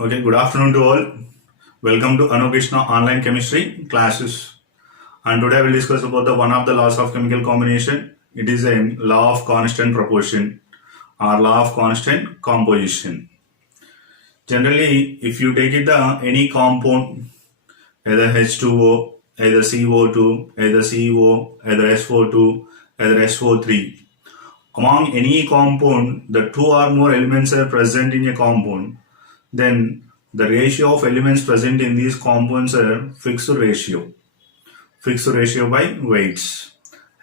Okay, good afternoon to all. Welcome to Anukrishna online chemistry classes. And today I will discuss about the one of the laws of chemical combination. It is a law of constant proportion or law of constant composition. Generally, if you take it any compound, either H2O, either CO2, either CO, either SO2, either SO3, among any compound, the two or more elements are present in a compound, then the ratio of elements present in these compounds are fixed ratio by weights.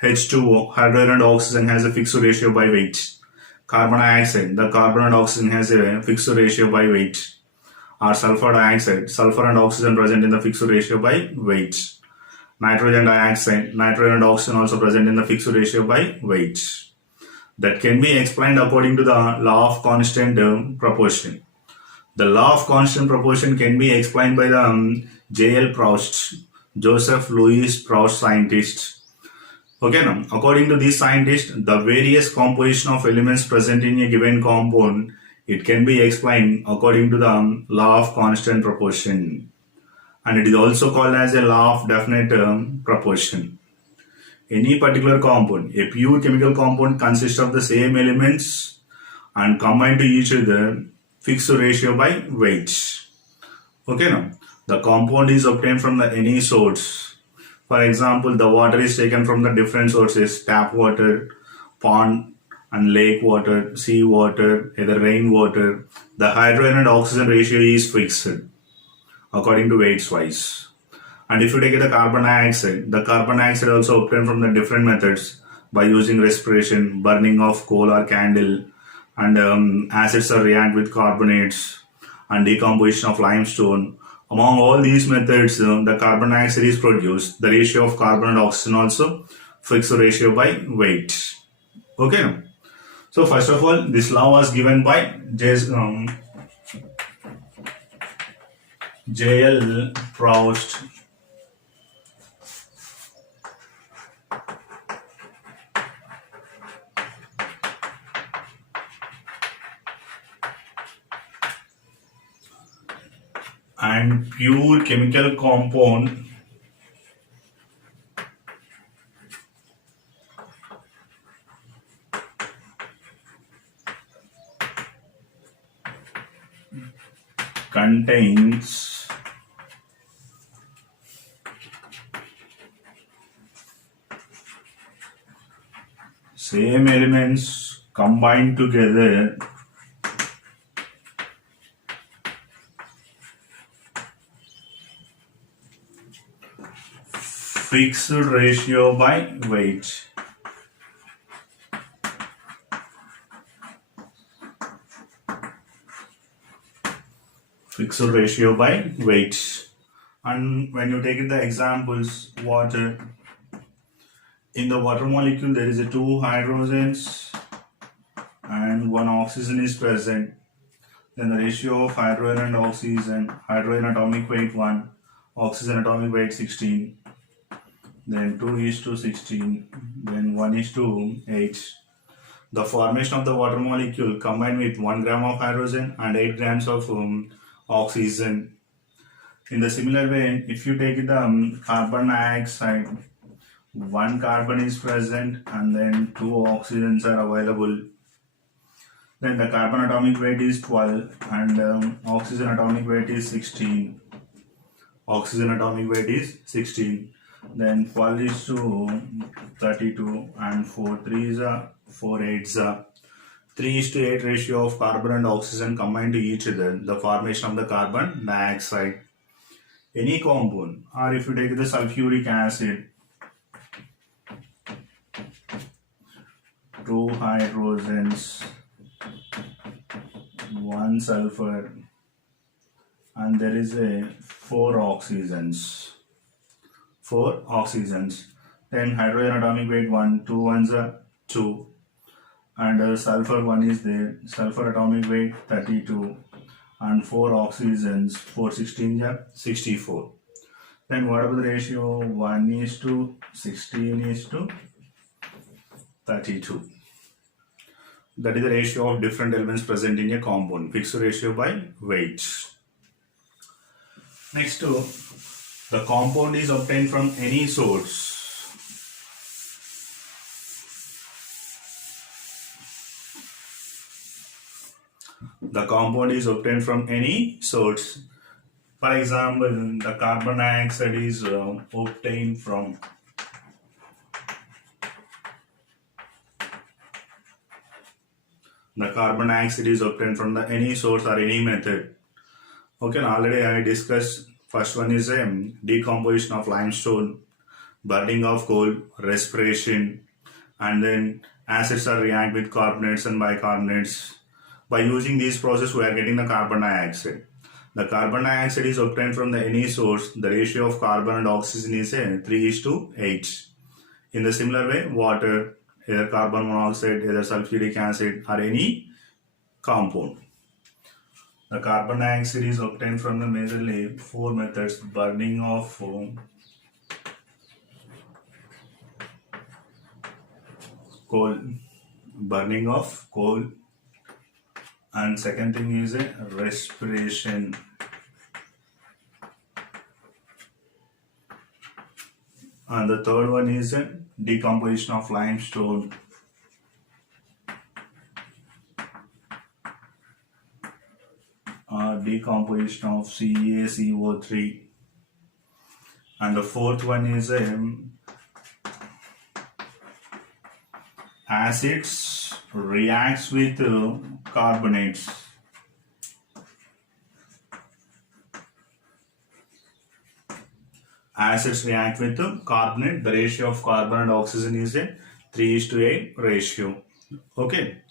H2O, hydrogen and oxygen, has a fixed ratio by weight. Carbon dioxide, the carbon and oxygen has a fixed ratio by weight. Or sulfur dioxide, sulfur and oxygen present in the fixed ratio by weight. Nitrogen dioxide, nitrogen and oxygen also present in the fixed ratio by weight. That can be explained according to the law of constant proportion. The law of constant proportion can be explained by the J.L. Proust, Joseph Louis Proust scientist. Okay, now, according to this scientist, the various composition of elements present in a given compound, it can be explained according to the law of constant proportion. And it is also called as a law of definite proportion. Any particular compound, a pure chemical compound, consists of the same elements and combined to each other fixed ratio by weight. Okay, now the compound is obtained from any source. For example, the water is taken from the different sources: tap water, pond and lake water, sea water, either rain water. The hydrogen and oxygen ratio is fixed according to weights wise. And if you take the carbon dioxide also obtained from the different methods by using respiration, burning of coal or candle, and acids are react with carbonates and decomposition of limestone. Among all these methods, the carbon dioxide is produced. The ratio of carbon and oxygen also fixed ratio by weight. Okay. So first of all, this law was given by J.L. Proust. And pure chemical compound contains same elements combined together fixed ratio by weight. Fixed ratio by weight. And when you take the examples, water, in the water molecule there is a two hydrogens and one oxygen is present. Then the ratio of hydrogen and oxygen, hydrogen atomic weight 1, oxygen atomic weight 16. Then 2 is to 16, then 1 is to 8. The formation of the water molecule combined with 1 gram of hydrogen and 8 grams of oxygen. In the similar way, if you take the carbon dioxide, 1 carbon is present and then 2 oxygens are available. Then the carbon atomic weight is 12 and oxygen atomic weight is 16. Oxygen atomic weight is 16. Then 12 is to 32 and 4 3s are 4 8s are 3 is to 8 ratio of carbon and oxygen combined to each other, the formation of the carbon dioxide. Any compound, or if you take the sulfuric acid, 2 hydrogens, 1 sulfur, and there is a 4 oxygens. 4 oxygens. Then hydrogen atomic weight 1, 2 ones are 2, and sulfur 1 is there. Sulfur atomic weight 32, and 4 oxygens, 4 16 are 64. Then what about the ratio? 1 is to 16 is to 32. That is the ratio of different elements present in a compound, fixed ratio by weight. Next, the compound is obtained from any source. The compound is obtained from any source. For example, the carbon dioxide is obtained from any source or any method. Okay, already I discussed. First one is decomposition of limestone, burning of coal, respiration, and then acids are react with carbonates and bicarbonates. By using this process, we are getting the carbon dioxide. The carbon dioxide is obtained from any source. The ratio of carbon and oxygen is 3:8. In the similar way, water, either carbon monoxide, either sulfuric acid, or any compound. The carbon dioxide is obtained from the majorly four methods: burning of coal, and second thing is respiration, and the third one is decomposition of limestone. Decomposition of CaCO3, and the fourth one is acids reacts with carbonates. Acids react with carbonate. The ratio of carbon and oxygen is a 3:8 ratio. Okay.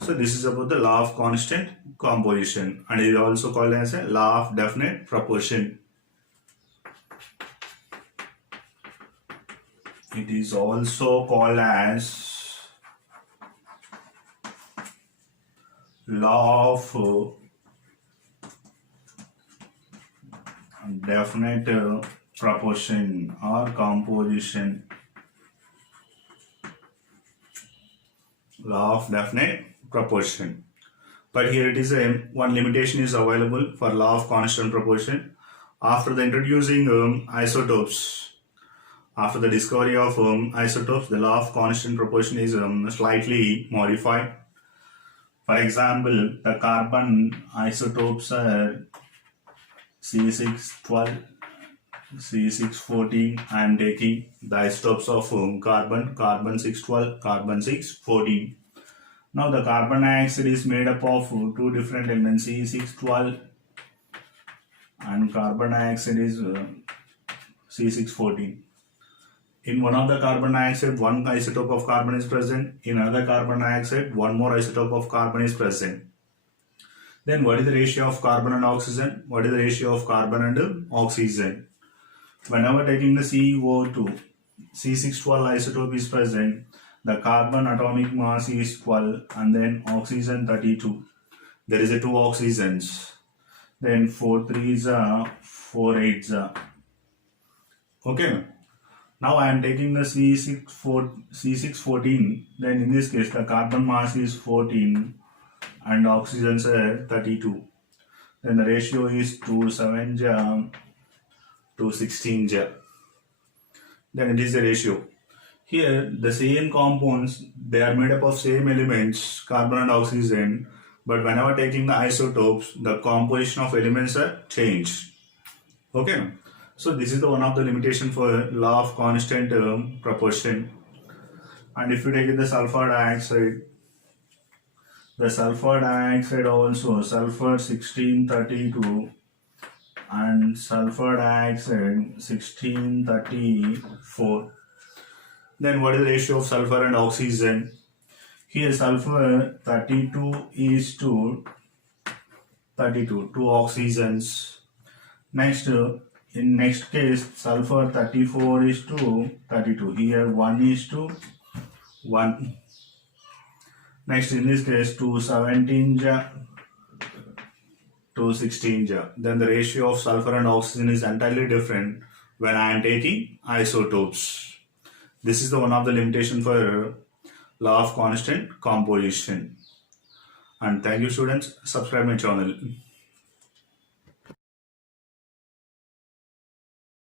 So this is about the law of constant composition, and it is also called as a law of definite proportion. It is also called as law of definite proportion or composition. Law of definite proportion. But here it is one limitation is available for law of constant proportion. After the introducing isotopes, after the discovery of isotopes, the law of constant proportion is slightly modified. For example, the carbon isotopes are C612, C614. I am taking the isotopes of carbon 612, carbon 614. Now the carbon dioxide is made up of two different elements, C612, and carbon dioxide is C614. In one of the carbon dioxide, one isotope of carbon is present. In another carbon dioxide, one more isotope of carbon is present. Then what is the ratio of carbon and oxygen? What is the ratio of carbon and oxygen? Whenever taking the CO2, C612 isotope is present, the carbon atomic mass is 12 and then oxygen 32. There is a 2 oxygens. Then 4 3s are 4 8s are. Okay. Now I am taking the C614. Then in this case the carbon mass is 14 and oxygens are 32. Then the ratio is 2 7 to 16 Then it is the ratio. Here the same compounds, they are made up of same elements, carbon and oxygen, but whenever taking the isotopes, the composition of elements are changed. Okay. So this is the one of the limitation for law of constant proportion. And if you take the sulfur dioxide, also sulfur 1632 and sulfur dioxide 1634. Then what is the ratio of sulfur and oxygen? Here sulfur 32 is to 32, 2 oxygens. Next, in next case, sulfur 34 is to 32. Here 1 is to 1. Next, in this case, 2 17 to 16 Then the ratio of sulfur and oxygen is entirely different when I am taking isotopes. This is the one of the limitation for law of constant composition. And thank you students, subscribe my channel.